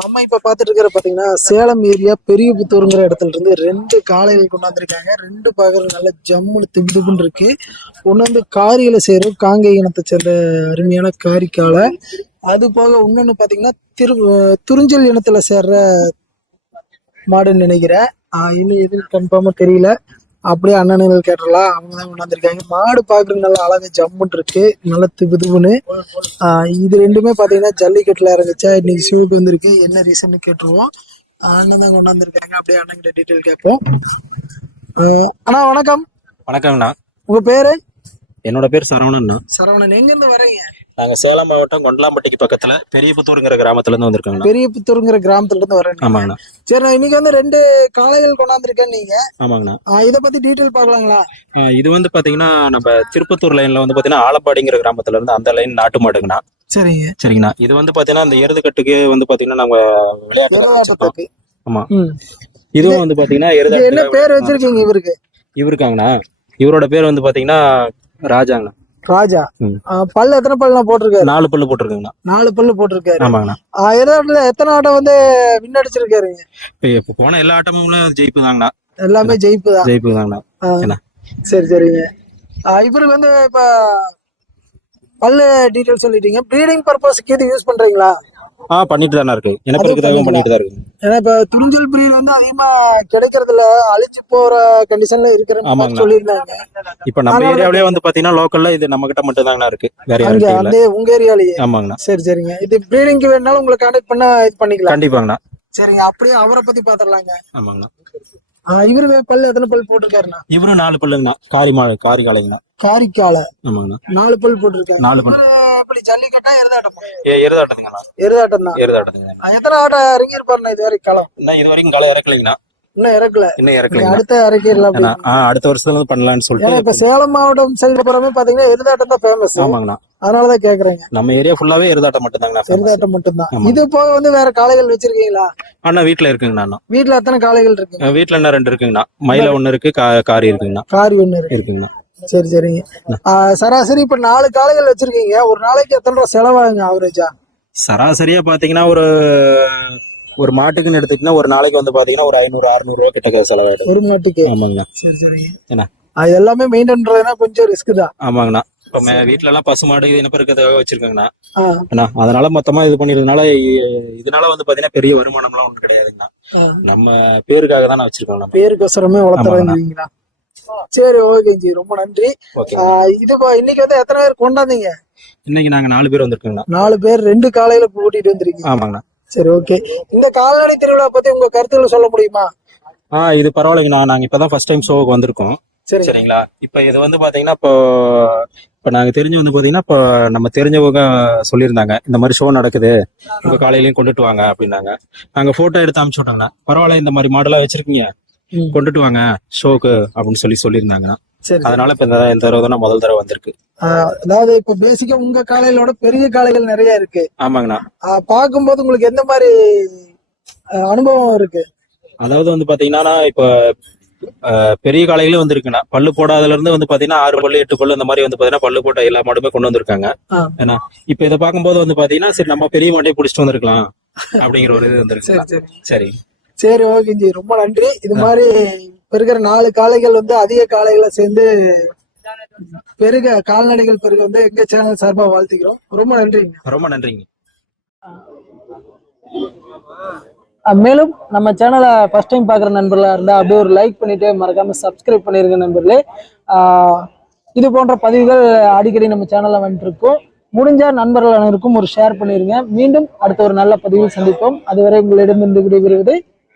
நம்ம இப்ப பாத்துட்டு இருக்கிற பாத்தீங்கன்னா சேலம் ஏரியா பெரிய புத்தூருங்கிற இடத்துல இருந்து ரெண்டு காளைகள் கொண்டாந்துருக்காங்க. ரெண்டு பாக்குறது நல்ல ஜம்முன்னு திப்பு திப்புன்னு இருக்கு. ஒன்னு வந்து காரியில சேரும் காங்கை இனத்தை சேர்ந்த அருமையான காரி காளை. அது போக இன்னொன்னு பாத்தீங்கன்னா திரு துறிஞ்சல் இனத்துல சேர்ற மாடுன்னு நினைக்கிறேன். இன்னும் எதுவும் கன்ஃபார்மா தெரியல. அப்படியே அண்ணனுகள் கேட்டுடலாம் அவங்க தான் கொண்டாந்துருக்காங்க. மாடு பாக்குறதுக்கு நல்லா அழகா ஜம்முன்னு இருக்கு. நல்ல திபு திபுன்னு இது ரெண்டுமே பாத்தீங்கன்னா ஜல்லிக்கட்டுல இறங்குச்சா? இன்னைக்கு ஷூட் வந்திருக்கு. என்ன ரீசன் கேட்டுருவோம். அண்ணன் தான் கொண்டாந்துருக்காங்க. அப்படியே அண்ணன் கிட்ட டீட்டெயில் கேட்போம் அண்ணா வணக்கம். வணக்கங்கண்ணா உங்க பேரு? என்னோட பேர் சரவணன்ண்ணா சரவணன். எங்க இருந்து வரீங்க? நாங்க சேலம் மாவட்டம் கொண்டலாம்பட்டிக்கு பக்கத்துல பெரியபுத்தூருங்கிற கிராமத்துல இருந்து வந்திருக்கோங்கண்ணா. பெரிய புத்தூருங்கிற கிராமத்துல இருந்து வரேன் ஆமாங்கண்ணா. சரி நான் இன்னைக்கு வந்து ரெண்டு காளைகள் கொண்டாந்துருக்கேன் நீங்க. ஆமாங்கண்ணா. இத பத்தி டீட்டெயில் பார்க்கலாங்களா? ஆ, இது வந்து பாத்தீங்கன்னா நம்ம திருப்பத்தூர் லைன்ல வந்து பாத்தீங்கன்னா ஆலப்பாடிங்கிற கிராமத்துல இருந்து அந்த லைன் நாட்டு மாடுங்கண்ணா. சரிங்க. சரிங்கண்ணா. இது வந்து பாத்தீங்கன்னா அந்த எருது கட்டுக்கு வந்து பாத்தீங்கன்னா நம்ம விளையாட்டு ஆமா. இதுவும் வந்து பாத்தீங்கன்னா எருது என்ன பேர் வச்சிருக்கீங்க இவருக்கு? இவருக்காங்கண்ணா. இவரோட பேர் வந்து பாத்தீங்கன்னா ராஜாங்கண்ணா. ராஜா. பல்லு எத்தனை பல்லாம் போட்டிருக்காரு? நாலு பல்லு போட்டிருக்குங்கண்ணா. நாலு பல்லு போட்டிருக்காரு. ஆமாங்கண்ணா. ஆஹ் எருதாட்டுல எத்தனை ஆட்டம் வந்து விண்ணடிச்சிருக்காருங்க இப்ப இப்ப போன எல்லா ஆட்டமும் ஜெயிப்பு தாங்கண்ணா எல்லாமே ஜெயிப்பு தான் ஜெயிப்பு தாங்கண்ணா? சரி சரிங்க. இவருக்கு வந்து இப்ப பல்லு டீட்டெயில் சொல்லிட்டீங்க. ப்ரீடிங் பர்பஸ்க்கு இது யூஸ் பண்றீங்களா? ஆ பண்ணிட்டு தானே இருக்கு. எனக்கு இருக்குதாகவும் பண்ணிட்டு தான் இருக்கு. ஏன்னா இப்ப துறிஞ்சல் பிரீட் வந்து அதிகமா கிடைக்கிறதுல அழிச்சு போற கண்டிஷன்ல இருக்கிற ஆமாங்கண்ணா. சொல்லியிருந்தாங்க. இப்ப நம்ம ஏரியாவிலேயே வந்து பாத்தீங்கன்னா லோக்கல்ல இது நம்ம கிட்ட மட்டும் தாங்கண்ணா இருக்கு. வேற யாரும் அந்த உங்க ஏரியாலயே ஆமாங்கண்ணா. சரி சரிங்க. இது ப்ரீடிங்க்கு வேணாலும் உங்களை கான்டாக்ட் பண்ணா இது பண்ணிக்கலாம். கண்டிப்பாங்கண்ணா. சரிங்க. அப்படியே அவரை பத்தி பாத்துடலாங்க. ஆமாங்கண்ணா. இவரு பல்லு எத்தனை பல் போட்டிருக்காருண்ணா? இவரும் நாலு பல்லுங்கண்ணா. காரி காரி காலைங்கண்ணா காரிக்கால ஆமாங்கண்ணா. நாலு பல் போட்டிருக்காரு. நாலு பல் எப்படி ஜல்லிக்கட்டா எருதாட்டமா? ஏ எருதாட்டத்துங்கண்ணா எருதாட்டம் தான் எருதாட்டத்துங்க எத்தனை ஆட்டை இறங்கியிருப்பாருண்ணா இது வரைக்கும் களம்? இன்னும் இது வரைக்கும் காலை இறக்கலைங்கண்ணா. இன்னும் இறக்கல. இன்னும் இறக்கலைங்கண்ணா. அடுத்த இறக்கிடலாம் அடுத்த வருஷத்துல பண்ணலாம்னு ஏன்னா இப்ப சொல்லிட்டு சேலம் மாவட்டம் சைடு புறமே பாத்தீங்கன்னா எருதாட்டம் தான் ஃபேமஸ் ஆமாங்கண்ணா. அதனாலதான் கேக்குறேங்க. நம்ம ஏரியா ஃபுல்லாவே எருதாட்டம் மட்டும் தாங்கண்ணா. எருதாட்டம் மட்டும்தான். ஆமா. இது போக வந்து வேற காளைகள் வச்சிருக்கீங்களா? அண்ணா வீட்டுல இருக்குங்கண்ணா அண்ணா. வீட்டுல எத்தனை காளைகள் இருக்குங்க. அஹ் வீட்டுல என்ன ரெண்டு இருக்குங்கண்ணா. மயில ஒண்ணு இருக்கு கா- காரி இருக்குங்கண்ணா. காரி ஒண்ணு இருக்கு. இருக்குங்கண்ணா. சரி சரிங்க. சராசரி இப்ப நாலு காளைகள் வச்சிருக்கீங்க. ஒரு நாளைக்கு எத்தனை ரூபா செலவாகுங்க ஆவரேஜா சராசரியா பாத்தீங்கன்னா ஒரு ஒரு மாட்டுக்குன்னு எடுத்துக்கிட்டா ஒரு நாளைக்கு வந்து பாத்தீங்கன்னா ஒரு ஐநூறு அறுநூறு ரூபா கிட்ட செலவாயிடும் ஒரு மாட்டுக்கு? ஆமாங்கண்ணா. சரி சரிங்க. என்ன? அது எல்லாமே மெயின்டைன் பண்றதுனா கொஞ்சம் ரிஸ்க் தான். ஆமாங்கண்ணா. இப்ப வீட்ல எல்லாம் பசு மாடு இனப்பெருக்கத்துக்காக வச்சிருக்காங்கண்ணா. ஆஹ் அண்ணா அதனால மொத்தமா இது பண்ணிருந்தனால இதனால வந்து பாத்தீங்கன்னா பெரிய வருமானம்லாம் ஒண்ணும் கிடையாதுங்கண்ணா. ஆஹ் நம்ம பேருக்காக தான் வச்சிருக்கோம் பேருக்கோசரமே வளர்த்துறீங்களா சரி ஓகே ஜி. ரொம்ப நன்றி. இது இன்னைக்கு வந்து எத்தனை பேர் கொண்டாந்தீங்க? இன்னைக்கு நாங்க நாலு பேர் வந்திருக்கோங்கண்ணா நாலு பேர் ரெண்டு காலையில கூட்டிட்டு வந்திருக்கீங்க. ஆமாங்கண்ணா. சரி ஓகே இந்த கால்நடை திருவிழா பத்தி உங்க கருத்துக்களை சொல்ல முடியுமா? ஆ இது பரவாயில்லைங்கண்ணா. நாங்க இப்பதான் ஃபர்ஸ்ட் டைம் ஷோவுக்கு வந்திருக்கோம். சரி. சரிங்களா? இப்ப இது வந்து பாத்தீங்கன்னா இப்போ இப்ப நாங்க தெரிஞ்சு வந்து பாத்தீங்கன்னா இப்போ நம்ம தெரிஞ்சவங்க சொல்லியிருந்தாங்க இந்த மாதிரி ஷோ நடக்குது உங்க காலையிலயும் கொண்டுட்டு வாங்க அப்படின்னாங்க. நாங்க போட்டோ எடுத்து அனுப்பிச்சு விட்டோங்கண்ணா பரவாயில்ல இந்த மாதிரி மாடலா வச்சிருக்கீங்க. கொண்டுட்டு வாங்க ஷோக்கு அப்படின்னு சொல்லி சொல்லியிருந்தாங்கண்ணா சரி. அதனால இப்ப இந்த தடவை தான் முதல் தடவை வந்திருக்கு. அதாவது இப்ப பேசிக்கா உங்க காளைகளோட பெரிய காளைகள் நிறைய இருக்கு. ஆமாங்கண்ணா. ஆஹ் பார்க்கும்போது உங்களுக்கு எந்த மாதிரி அனுபவம் இருக்கு? அதாவது வந்து பாத்தீங்கன்னா இப்ப பெரிய காலையில வந்திருக்குண்ணா. பல்லு போடாததுல இருந்து வந்து பாத்தீங்கன்னா ஆறு பல்லு எட்டு பல்லு இந்த மாதிரி வந்து பாத்தீங்கன்னா பல்லு போட்ட எல்லா மாடுமே கொண்டு வந்திருக்காங்க. ஏன்னா இப்ப இதை பார்க்கும்போது வந்து பாத்தீங்கன்னா சரி நம்ம பெரிய மாட்டையை பிடிச்சிட்டு வந்திருக்கலாம் அப்படிங்கிற ஒரு இது வந்திருக்கு சரி. சரி சரி ஓகே ஜி. ரொம்ப நன்றி. இது மாதிரி இப்ப இருக்கிற நாலு காளைகள் வந்து அதிக காளைகளை சேர்ந்து பெருக கால்நடைகள் பெருக வந்து எங்க சேனல் சார்பா வாழ்த்துக்கிறோம். ரொம்ப நன்றிங்க. ரொம்ப நன்றிங்க. மேலும் நம்ம சேனலை ஃபர்ஸ்ட் டைம் பார்க்குற நண்பர்களாக இருந்தால் அப்படியே ஒரு லைக் பண்ணிட்டு மறக்காம சப்ஸ்கிரைப் பண்ணிருங்க நண்பர்களே. இது போன்ற பதிவுகள் அடிக்கடி நம்ம சேனலில் வந்துட்டு இருக்கோம் முடிஞ்ச நண்பர்கள் அனைவருக்கும் ஒரு ஷேர் பண்ணிருங்க. மீண்டும் அடுத்த ஒரு நல்ல பதிவில் சந்திப்போம். அதுவரை உங்களிடமிருந்து விடைபெறுவது